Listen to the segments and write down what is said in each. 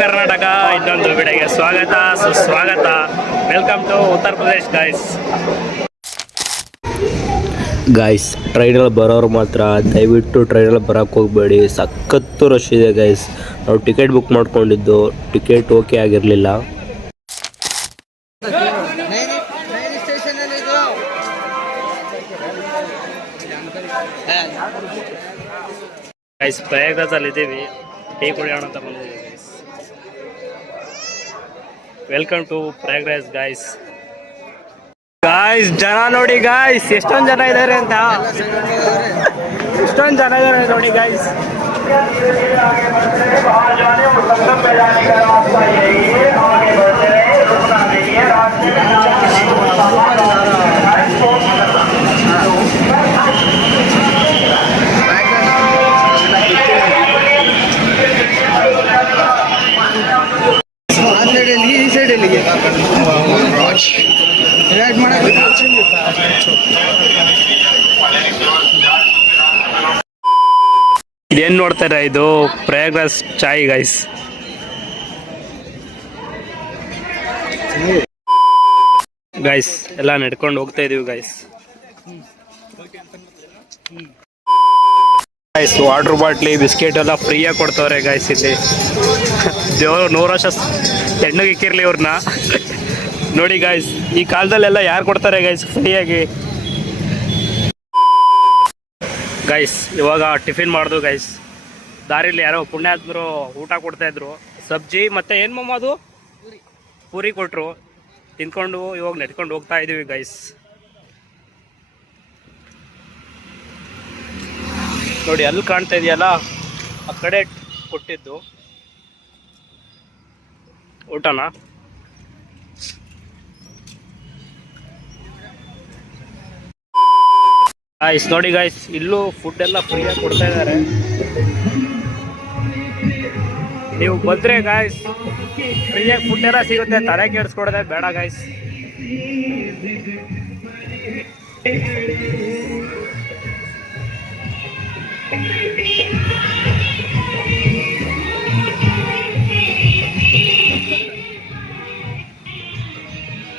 ಕರ್ನಾಟಕ ಇನ್ನೊಂದು ವಿಡಿಯೋಗೆ ಸ್ವಾಗತ ಸುಸ್ವಾಗತ. Welcome to Uttar Pradesh guys. ಟ್ರೈನಲ್ಲಿ ಬರೋರು ಮಾತ್ರ ದಯವಿಟ್ಟು ಟ್ರೈನಲ್ಲಿ ಬರೋಕ್ಕೆ ಹೋಗಬೇಡಿ, ಸಖತ್ತು ರಶ್ ಇದೆ ಗೈಸ್. ನಾವು ಟಿಕೆಟ್ ಬುಕ್ ಮಾಡ್ಕೊಂಡಿದ್ದು, ಟಿಕೆಟ್ ಓಕೆ ಆಗಿರಲಿಲ್ಲ. ಗೈಸ್ ಪ್ರಯಾಗರಾಜಲ್ಲಿ ಇದ್ದೀವಿ, ಟೀ ಕುಡಿಯೋಣ ಅಂತ ಬಂದಿದ್ದೀವಿ guys. Welcome to Prayagraj guys. Guys ಜನ ನೋಡಿ ಗಾಯ್ಸ್, ಎಷ್ಟೊಂದು ಜನ ಇದ್ದಾರೆ ಅಂತ, ಎಷ್ಟೊಂದು ಜನ ಇದ್ದಾರೆ ನೋಡಿ ಗಾಯ್ಸ್. ಇದೇನು ನೋಡ್ತಾರ, ಇದು ಪ್ರಯಾಗರಾಜ್ ಚಾಯ್ ಗೈಸ್. ಗೈಸ್ ಎಲ್ಲ ನಡ್ಕೊಂಡು ಹೋಗ್ತಾ ಇದೀವಿ guys. Guys water bottle biscuit ಎಲ್ಲ ಫ್ರೀಯಾಗಿ ಕೊಡ್ತವ್ರೆ ಗೈಸ್. ಇಲ್ಲಿ ದೇವರು 100 ವರ್ಷ ಹೆಣ್ಣಿಗೆ ಇಕ್ಕಿರ್ಲಿ ಇವ್ರನ್ನ ನೋಡಿ ಗೈಸ್. ಈ ಕಾಲದಲ್ಲೆಲ್ಲ ಯಾರು ಕೊಡ್ತಾರೆ ಗೈಸ್ ಫ್ರೀಯಾಗಿ? ಗೈಸ್ ಇವಾಗ ಟಿಫಿನ್ ಮಾಡ್ದು ಗೈಸ್. ದಾರಿಲಿ ಯಾರೋ ಪುಣ್ಯಾತ್ಮರು ಊಟ ಕೊಡ್ತಾ ಇದ್ರು, ಸಬ್ಜಿ ಮತ್ತೆ ಏನು ಮಮ್ಮ ಅದು ಪೂರಿ ಕೊಟ್ಟರು. ತಿನ್ಕೊಂಡು ಇವಾಗ ನೆಟ್ಕೊಂಡು ಹೋಗ್ತಾ ಇದ್ದೀವಿ ಗೈಸ್. ನೋಡಿ ಅಲ್ಲಿ ಕಾಣ್ತಾ ಇದೆಯಲ್ಲ, ಆ ಕಡೆ ಕೊಟ್ಟಿದ್ದು ಊಟನ. ಗಾಯ್ಸ್ ನೋಡಿ ಗಾಯ್ಸ್, ಇಲ್ಲೂ ಫುಡ್ ಎಲ್ಲ ಫ್ರೀಯಾಗಿ ಕೊಡ್ತಾ ಇದ್ದಾರೆ. ನೀವು ಬಂದ್ರೆ ಗಾಯ್ಸ್ ಫ್ರೀಯಾಗಿ ಫುಡ್ ಎಲ್ಲ ಸಿಗುತ್ತೆ, ತಲೆ ಕೆಡಿಸ್ಕೊಡೋದೆ ಬೇಡ ಗಾಯ್ಸ್.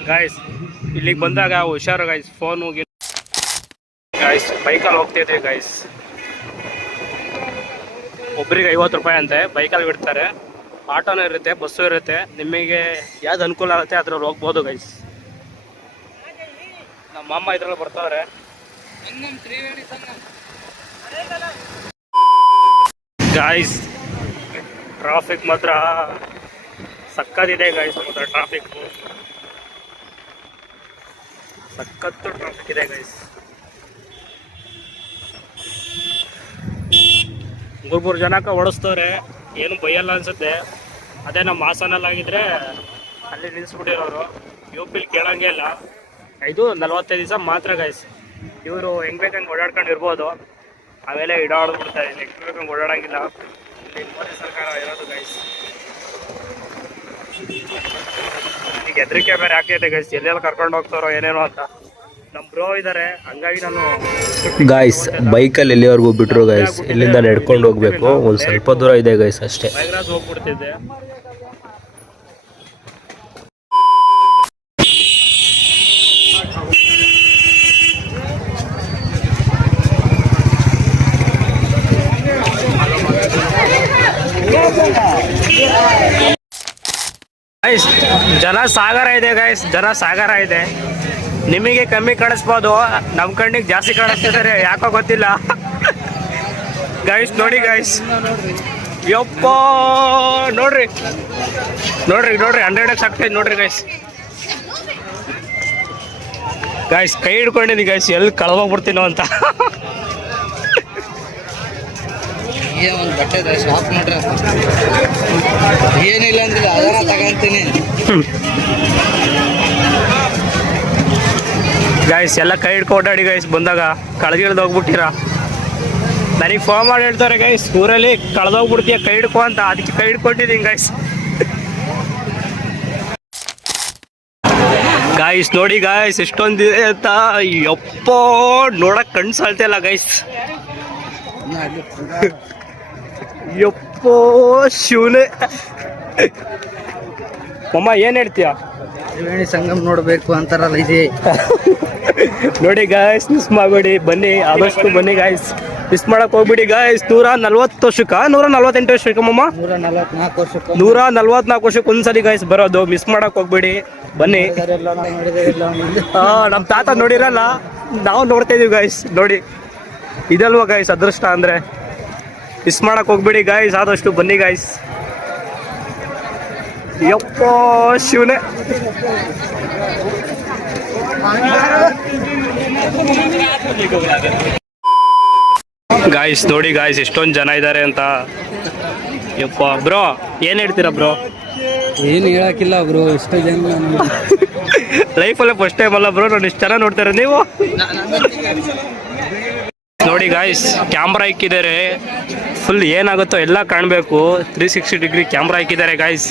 ಗಾಯ್ಸ್ ಇಲ್ಲಿಗೆ ಬಂದಾಗ ಹುಷಾರು ಗಾಯ್ಸ್, ಫೋನು ಗಾಯ್ಸ್. ಬೈಕಲ್ಲಿ ಹೋಗ್ತಿದ್ವಿ ಗಾಯ್ಸ್, ಒಬ್ರಿಗೆ 50 ರೂಪಾಯಿ ಅಂತೆ ಬೈಕಲ್ಲಿ ಬಿಡ್ತಾರೆ. ಆಟೋನೂ ಇರುತ್ತೆ, ಬಸ್ಸು ಇರುತ್ತೆ, ನಿಮಗೆ ಯಾವ್ದು ಅನುಕೂಲ ಆಗುತ್ತೆ ಅದ್ರಲ್ಲಿ ಹೋಗ್ಬೋದು ಗೈಸ್. ನಮ್ಮ ಅಮ್ಮ ಇದ್ರಲ್ಲಿ ಬರ್ತಾವ್ರೆ ಗಾಯ್ಸ್. ಟ್ರಾಫಿಕ್ ಮಾತ್ರ ಸಕ್ಕತ್ತಿದೆ ಗಾಯ್ಸ್, ಮಾತ್ರ ಟ್ರಾಫಿಕ್ ಸಖತ್ತು ಟ್ರಾಫಿಕ್ ಇದೆ ಗೈಸ್. 3 ಜನಕ್ಕೆ ಓಡಿಸ್ತವ್ರೆ, ಏನು ಬೈಯಲ್ಲ ಅನ್ಸುತ್ತೆ. ಅದೇ ನಮ್ಮ ಹಾಸನಲ್ಲಾಗಿದ್ರೆ ಅಲ್ಲಿ ನಿಲ್ಲಿಸ್ಬಿಟ್ಟಿರೋರು. UP ಕೇಳಂಗೆ ಇಲ್ಲ. ಇದು 45 ದಿವಸ ಮಾತ್ರ ಗೈಸ್. ಇವರು ಹೆಂಗೆ ಬೇಕಂಗೆ ಓಡಾಡ್ಕೊಂಡು ಇರ್ಬೋದು, ಆಮೇಲೆ ಇಡಾಡ್ಬಿಡ್ತಾರೆ. ಹೆಂಗೆ ಬೇಕಂಗೆ ಓಡಾಡಂಗಿಲ್ಲ. ಇಲ್ಲಿ ಮೋದಿ ಸರ್ಕಾರ ಇರೋದು ಗೈಸ್. ಈಗ ಹೆದರಿಕೆ ಬೇರೆ ಆಗ್ತೈತೆ ಗೈಸ್, ಎಲ್ಲೆಲ್ಲ ಕರ್ಕೊಂಡು ಹೋಗ್ತಾರೋ ಏನೇನೋ ಅಂತ. ನಮ್ಮ ಬ್ರೋ ಇದ್ದಾರೆ, ಹಂಗಾಗಿ ನಾನು ಗಾಯ್ಸ್ ಬೈಕಲ್ಲಿ ಎಲ್ಲಿವರೆಗೂ ಬಿಟ್ರು ಗೈಸ್, ಇಲ್ಲಿಂದ ನಡ್ಕೊಂಡು ಹೋಗ್ಬೇಕು. ಒಂದು ಸ್ವಲ್ಪ ದೂರ ಇದೆ ಗೈಸ್ ಅಷ್ಟೇ. ಪ್ರಯಾಗರಾಜ್ ಹೋಗ್ಬಿಡ್ತಿದ್ದೆ. ಗೈಸ್ ಜನ ಸಾಗರ ಇದೆ ಗೈಸ್, ಜನ ಸಾಗರ ಇದೆ. ನಿಮಗೆ ಕಮ್ಮಿ ಕಾಣಿಸ್ಬೋದು, ನಮ್ಮ ಕಣ್ಣಿಗೆ ಜಾಸ್ತಿ ಕಾಣಿಸ್ತಿದ್ದಾರೆ, ಯಾಕೋ ಗೊತ್ತಿಲ್ಲ ಗೈಸ್. ನೋಡಿ ಗೈಸ್, ಯಪ್ಪ ನೋಡ್ರಿ ನೋಡ್ರಿ ನೋಡ್ರಿ 100x ಆಗ್ತೈತೆ ನೋಡ್ರಿ ಗೈಸ್. ಗೈಸ್ ಕೈ ಹಿಡ್ಕೊಂಡಿದ್ದೀನಿ ಗೈಸ್, ಎಲ್ಲಿ ಕಳ್ದೋಗ್ಬಿಡ್ತೀನೋ ಅಂತ. ಒಂದು ಬಟ್ಟೆ ಶಾಪ್ ನೋಡ್ರಿ, ಏನಿಲ್ಲ ಅಂದ್ರೆ ಅದನ್ನ ತಗೊಂತೀನಿ ಗೈಸ್. ಎಲ್ಲ ಕೈ ಹಿಡ್ಕೊ ಓಡಾಡಿ ಗೈಸ್, ಬಂದಾಗ ಕಳ್ಗಿಳ್ದೋಗ್ಬಿಟ್ಟಿರ. ನನಗೆ ಫೋನ್ ಮಾಡಿ ಹೇಳ್ತಾರೆ ಗೈಸ್, ಊರಲ್ಲಿ ಕಳ್ದೋಗ್ಬಿಡ್ತೀಯ ಕೈ ಹಿಡ್ಕೊ ಅಂತ, ಅದಕ್ಕೆ ಕೈ ಹಿಡ್ಕೊಟ್ಟಿದ್ದೀನಿ ಗೈಸ್. ಗಾಯ್ಸ್ ನೋಡಿ ಗಾಯ್ಸ್ ಎಷ್ಟೊಂದಿದೆ ಅಂತ, ಯಪ್ಪ ನೋಡಕ್ ಕಣ್ಣು ಸಾಲ್ತಿಲ್ಲ ಗೈಸ್. ಯಪ್ಪೋ ಶಿವನೇ ಮಮ್ಮ ಏನು ಹೇಳ್ತೀಯ? ತ್ರಿವೇಣಿ ಸಂಗಮ್ ನೋಡ್ಬೇಕು ಅಂತಾರಲ್ಲ ಇದೆ. ನೋಡಿ ಗಾಯ್ಸ್, ಮಿಸ್ ಮಾಡಬೇಡಿ, ಬನ್ನಿ, ಆದಷ್ಟು ಬನ್ನಿ ಗಾಯ್ಸ್, ಮಿಸ್ ಮಾಡಕ್ ಹೋಗ್ಬಿಡಿ ಗಾಯ್ಸ್. 140 ವರ್ಷಕ್ಕ 148 ವರ್ಷಕ್ಕ ಮಮ್ಮ 144 ವರ್ಷಕ್ಕೆ 144 ವರ್ಷಕ್ಕೆ ಒಂದ್ಸರಿ ಗಾಯ್ಸ್ ಬರೋದು. ಮಿಸ್ ಮಾಡಕ್ ಹೋಗ್ಬಿಡಿ, ಬನ್ನಿ. ನಮ್ಮ ತಾತ ನೋಡಿರಲ್ಲ, ನಾವು ನೋಡ್ತಾ ಇದೀವಿ ಗಾಯ್ಸ್. ನೋಡಿ, ಇದಲ್ವಾ ಗಾಯ್ಸ್ ಅದೃಷ್ಟ ಅಂದ್ರೆ. ಮಿಸ್ ಮಾಡಕ್ ಹೋಗ್ಬಿಡಿ ಗಾಯ್ಸ್, ಆದಷ್ಟು ಬನ್ನಿ ಗಾಯ್ಸ್. ಯಪ್ಪ ಶಿವನೇ. ಗಾಯ್ಸ್ ನೋಡಿ ಗಾಯ್ಸ್, ಎಷ್ಟೊಂದು ಜನ ಇದ್ದಾರೆ ಅಂತ. ಯಪ್ಪ ಬ್ರೋ, ಏನ್ ಹೇಳ್ತೀರಾ ಬ್ರೋ? ಏನು ಹೇಳಕ್ಕಿಲ್ಲ ಬ್ರೋ, ಇಷ್ಟು ಜನ ಲೈಫಲ್ಲೇ ಫಸ್ಟ್ ಟೈಮ್ ಅಲ್ಲ ಬ್ರೋ ನಾನು ಇಷ್ಟು ಚೆನ್ನಾಗಿ ನೋಡ್ತಾರೆ ನೀವು. ನೋಡಿ ಗಾಯ್ಸ್, ಕ್ಯಾಮ್ರಾ ಇಕ್ಕಿದ್ದಾರೆ, ಫುಲ್ ಏನಾಗುತ್ತೋ ಎಲ್ಲ ಕಾಣಬೇಕು. 360 ಡಿಗ್ರಿ ಕ್ಯಾಮ್ರಾ ಇಕ್ಕಿದ್ದಾರೆ ಗಾಯ್ಸ್.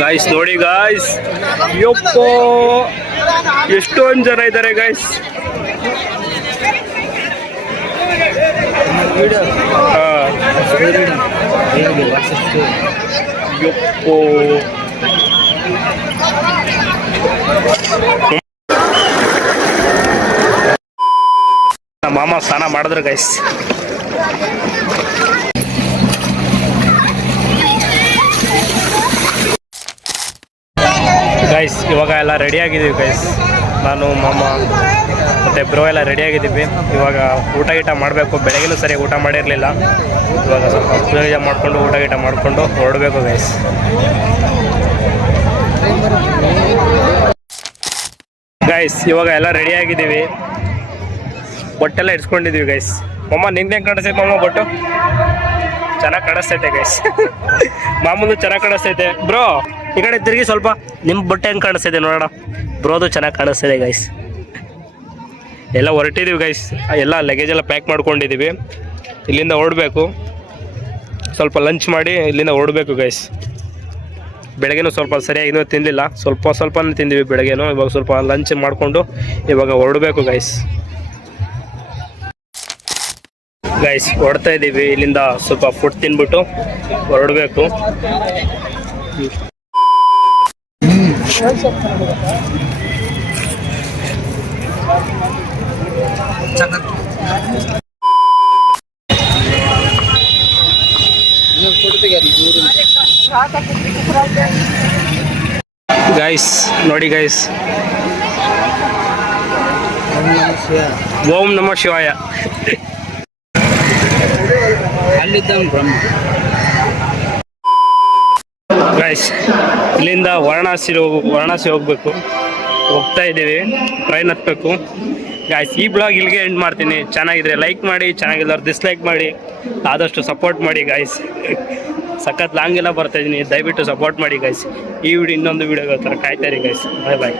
ಗಾಯ್ಸ್ ನೋಡಿ ಗಾಯ್ಸ್, ಯಪ್ಪೋ ಎಷ್ಟೊಂದು ಜನ ಇದ್ದಾರೆ ಗಾಯ್ಸ್. ಯಪ್ಪೋ ಮಾಮ ಸ್ನಾನ ಮಾಡಿದ್ರು ಗೈಸ್. ಗೈಸ್ ಇವಾಗ ಎಲ್ಲ ರೆಡಿ ಆಗಿದ್ದೀವಿ ಗೈಸ್. ನಾನು ಮಾಮ ಮತ್ತು ಬ್ರೋ ಎಲ್ಲ ರೆಡಿ ಆಗಿದ್ದೀವಿ. ಇವಾಗ ಊಟ ಗೀಟ ಮಾಡಬೇಕು. ಬೆಳಗ್ಗೆನೂ ಸರಿಯಾಗಿ ಊಟ ಮಾಡಿರಲಿಲ್ಲ. ಇವಾಗ ಸ್ವಲ್ಪ ಪೂಜೆ ಮಾಡಿಕೊಂಡು ಊಟ ಗೀಟ ಮಾಡಿಕೊಂಡು ಹೊರಡಬೇಕು ಗೈಸ್. ಗೈಸ್ ಇವಾಗ ಎಲ್ಲ ರೆಡಿ ಆಗಿದ್ದೀವಿ. ಬೊಟ್ಟೆಲ್ಲ ಇಡ್ಸ್ಕೊಂಡಿದ್ದೀವಿ ಗೈಸ್. ಮಮ್ಮ ನಿಂಗೆ ಹೆಂಗೆ ಕಾಣಿಸ್ತೈತೆ ಮಮ್ಮ ಬೊಟ್ಟು? ಚೆನ್ನಾಗಿ ಕಾಣಿಸ್ತೈತೆ ಗೈಸ್. ಮಾಮೂಲು ಚೆನ್ನಾಗಿ ಕಾಣಿಸ್ತೈತೆ. ಬ್ರೋ ಈ ಕಡೆ ತಿರುಗಿ ಸ್ವಲ್ಪ, ನಿಮ್ಮ ಬಟ್ಟೆ ಹೆಂಗೆ ಕಾಣಿಸ್ತೈತೆ ನೋಡೋಣ. ಬ್ರೋದು ಚೆನ್ನಾಗಿ ಕಾಣಿಸ್ತಿದೆ ಗೈಸ್. ಎಲ್ಲ ಹೊರಟಿದ್ದೀವಿ ಗೈಸ್, ಎಲ್ಲ ಲಗೇಜ್ ಎಲ್ಲ ಪ್ಯಾಕ್ ಮಾಡ್ಕೊಂಡಿದ್ದೀವಿ. ಇಲ್ಲಿಂದ ಹೊರಡಬೇಕು. ಸ್ವಲ್ಪ ಲಂಚ್ ಮಾಡಿ ಇಲ್ಲಿಂದ ಹೊರಡಬೇಕು ಗೈಸ್. ಬೆಳಗ್ಗೆನೂ ಸ್ವಲ್ಪ ಸರಿಯಾಗಿ ಇನ್ನೂ ತಿನ್ನಲಿಲ್ಲ, ಸ್ವಲ್ಪನೇ ತಿಂದಿವಿ ಬೆಳಗ್ಗೆನೂ. ಇವಾಗ ಸ್ವಲ್ಪ ಲಂಚ್ ಮಾಡಿಕೊಂಡು ಇವಾಗ ಹೊರಡಬೇಕು ಗೈಸ್. ಗೈಸ್ ಹೊರಡ್ತಾ ಇದ್ದೀವಿ. ಇಲ್ಲಿಂದ ಸ್ವಲ್ಪ ಫುಡ್ ತಿನ್ಬಿಟ್ಟು ಹೊರಡಬೇಕು. ಗೈಸ್ ನೋಡಿ ಗೈಸ್, ಓಂ ನಮಃ ಶಿವಾಯ. ಗೈಸ್ ಇಲ್ಲಿಂದ ವಾರಣಾಸಿ ಹೋಗ್ಬೇಕು. ಹೋಗ್ತಾ ಇದ್ದೀವಿ, ಟ್ರೈನ್ ಹತ್ಬೇಕು ಗೈಸ್. ಈ ಬ್ಲಾಗ್ ಇಲ್ಲಿಗೆ ಎಂಡ್ ಮಾಡ್ತೀನಿ. ಚೆನ್ನಾಗಿದ್ರೆ ಲೈಕ್ ಮಾಡಿ, ಚೆನ್ನಾಗಿಲ್ಲವ್ರು ಡಿಸ್ಲೈಕ್ ಮಾಡಿ, ಆದಷ್ಟು ಸಪೋರ್ಟ್ ಮಾಡಿ ಗೈಸ್. ಸಖತ್ ಲಾಂಗ್ ಎಲ್ಲ ಬರ್ತಾ ಇದ್ದೀನಿ, ದಯವಿಟ್ಟು ಸಪೋರ್ಟ್ ಮಾಡಿ ಗೈಸ್. ಈ ವಿಡಿಯೋ ಇನ್ನೊಂದು ವಿಡಿಯೋ ಥರ ಕಾಯ್ತಾ ಇರಿ ಗೈಸ್. ಬಾಯ್ ಬಾಯ್.